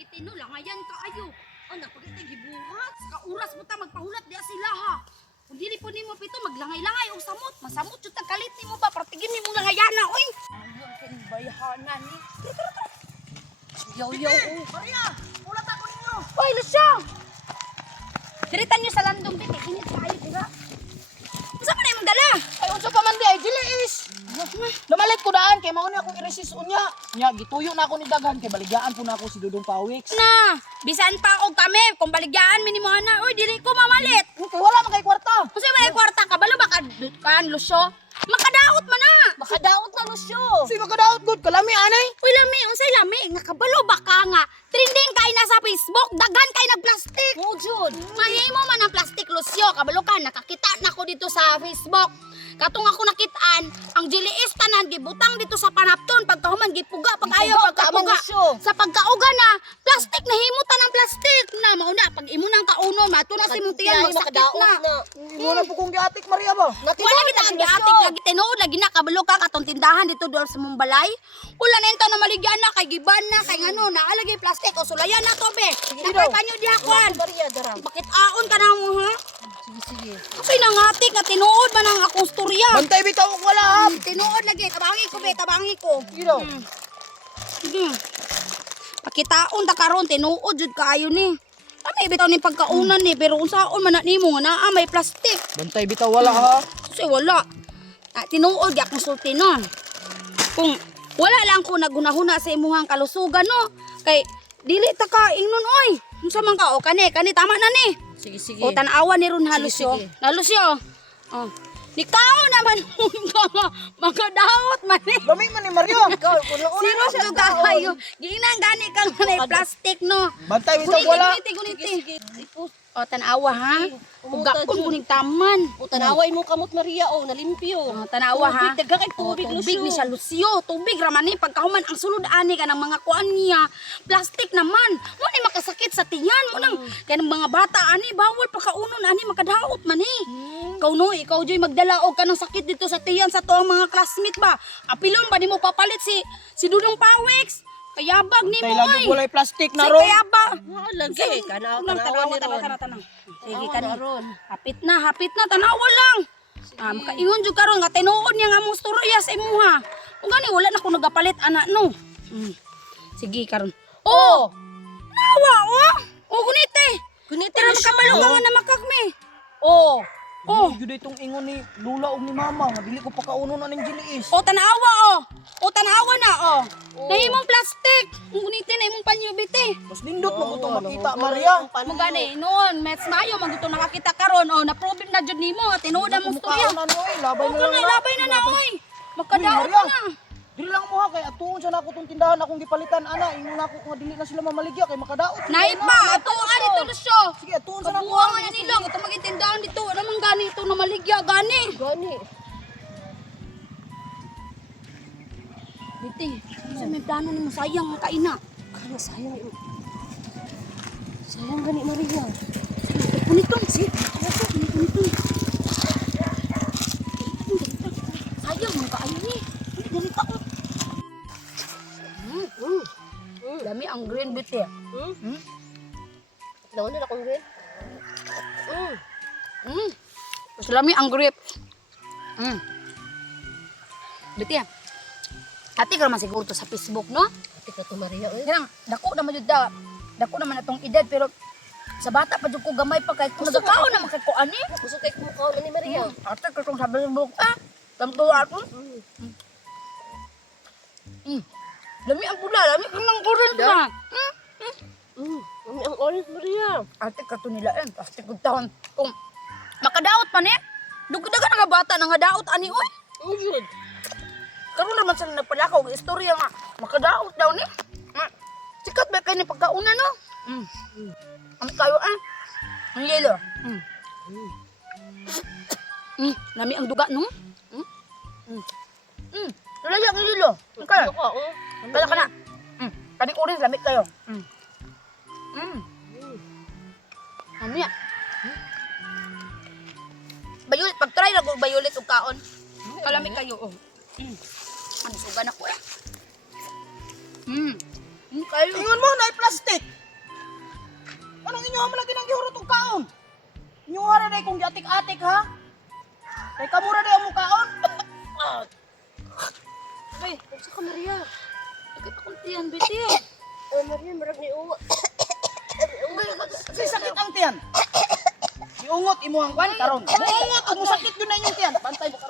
Ulitin no, langayan ka ayo. Ano, pagkita gibuhat, sa kauras mo ta magpahulat diya sila ha. Kung dili po nimo pito maglangay-langay og samot, masamot jud ta kalit nimo ba partigin nimo langayana oy. Ayun kin bayhanan ni. Yo. Maria, ulat ako ninyo. Oy, Lucio. Diritan niyo sa landong bit, init kayo dira. Unsa man imong dala? Ay, unsa pa man di ay dili is. Namalit ko daan kay mao ni akong i-resist unya. Nya gituyo na ako ni daghan kay baligyaan po na ako si Dudong Pawiks. Na, bisan pa og kami kung baligyan mi nimo ana. Oy, dili ko mamalit. Okay, wala man kay kwarta. Unsa may kwarta ka balo ba kan Lucio? Makadaot man na. Makadaot na Lucio. Si makadaot good kalami anay. Uy, lami, unsay lami? Nga kabalo ba ka nga? Trending kay na sa Facebook, daghan kay nag-plastic. Oh, Jud. Mahimo man ang plastic, Lucio. Kabalo ka, nakakita na ko dito sa Facebook. Katong ako nakitaan, ang jiliis tanan gibutang dito sa panapton pagkahuman gipuga pag-ayo pagkapuga. Sa pagkauga na, plastic na himutan ang plastic na mauna pag imo nang kauno mato na si mutiyan magsakit na. Imo na po kong giatik Maria ba? Wala kita ang giatik lagi tinuod lagi na kabalo ka katong tindahan dito dol sa Mumbalay. Wala na ento na maligyan na kay giban na kay ngano na alagay plastic o sulayan na to be. Nakay panyo diha kwan. Maria darang. Bakit aon ka na mo ha? Sige. Kasi nangatik nga tinuod man ang akong storya. Bantay bitaw og wala ha. Tinuod lagi tabangi ko be, tabangi ko. Iro. Sige. Pakitaon ta karon tinuod jud kaayo ni. Kami bitaw ni pagkaunan ni pero unsaon man na nimo nga naa may plastic. Bantay bitaw wala ha. Kasi wala. Tinuod yak konsulti no. Kung wala lang ko nagunahuna sa imuhang kalusugan no. Kay dili ta ka ingnon oy. Unsa man ka o kani tama na ni. Sige. O tanawa ni ron halusyo. Sige. Halusyo. Oh. Nikaw naman makadaot man ni. Lami man ni Maria. Ikaw Sino sa kayo? Ginang gani kang na plastic no. Bantay bitaw wala. Guniti. O tanawa ha. Ugakon kuning taman. O tanaway mo kamot Maria o nalimpyo. O tanawa ha. Tubig, daghan kay tubig, Tubig Lucio. ni siya Lucio. Tubig raman ni pagkahuman ang sulod ani ka ng mga kuan niya. Plastic naman. Mo ni makasakit sa tiyan mo nang kay ng mga bata ani bawal pakaunon ani makadaot man ni. Ikaw no, ikaw joy magdala og kanang sakit dito sa tiyan sa tuang mga classmate ba. Apilon ba nimo papalit si Dudong Pawiks? Kayabag ni Tay mo lagi ay. walay plastic na Si ron. Kayabag. Lagi tanawa ni ron. Tanang. Sige Tanawa kani. na ron. Hapit na, tanawa lang. Makaingon jud karon nga tinuod niya nga mong storya sa imuha. Ug gani wala na ko nagapalit ana no. Sige karon. Oh! Nawa oh. Oh gunite. Kuniti Pero Lucio. makabalo ka nga na makakme. Oh. Oh. Gyud itong ingon ni Lula ug ni Mama nga dili ko pakaunon aning jiliis. Oh tanawa oh. Oh tanawa na oh. Nahimong plastic. Gunite na imong panyubite. Mas nindot mo to makita Maria. Mo gani noon mes mayo magito nakakita karon oh na problem na jud nimo nga tinuod ang storya. Mukhaan na no labay Oh, na lang. labay na na oy. Makadaot Maria. na. Dili lang mo ha kay atuon sa nako tong tindahan akong gipalitan ana ingon nako nga dili na sila mamaligya kay makadaot. Naiba, ato ani to Lucio. Sige atuon sa nako. Kabuha nga yan nilang, ito magintindahan dito. Ano man gani ito na maligya, gani. Gani. Biti, sa may plano ni mo sayang ang kaina. Kana sayang. Sayang gani Maria. Punitong, si. Punitong. Sayang ang kaina ni. Ganito ko. Dami ang green biti. Naon na akong green. Mas lami ang grip. Biti ya. Ati ka naman siguro to sa Facebook, no? Ati ka to Maria oy. Kaya dako naman yun da. Dako naman atong edad, pero sa bata pa dyan ko gamay pa kahit kung nagkakaon naman kay ko ani. Gusto kay kumukha ni Maria. Ate ka itong sabi ng buhok, tamtuwa ako. Lami ang pula, lami kang nang orange na. Ang orange Maria. Ate ka ito nila plastic kong taon. Kung makadaot pa ni, dugudagan nga bata na nga daot ani, oy. Jud. Karoon naman sila nagpalakaw, istorya nga, makadaot daw ni. Sikat ba kayo ni pagkauna, no? Ang kayo, ang yelo. Lami ang duga, no? Lala ang yelo. Ang kayo. Ako oh. Kaya ka na. Kaning orange, lamig kayo. Ano yan? Bayulit, pag-try na kung bayulit o kaon. Kalamig kayo, oh. Ano, sugan ako eh. Kayo. Ingon mo na plastic. Anong inyo mo lagi nang gihurot og kaon? Inyo ra day kung giatik-atik ha. Kay kamura day ang kaon. Ay, Unsa ka Maria? sakit akong tiyan, Betty. Oh Maria, marag ni uwa. Kasi sakit ang tiyan. Iungot imo ang kwan karon. Iungot ug mo sakit yun na inyong tiyan. Bantay mo karon.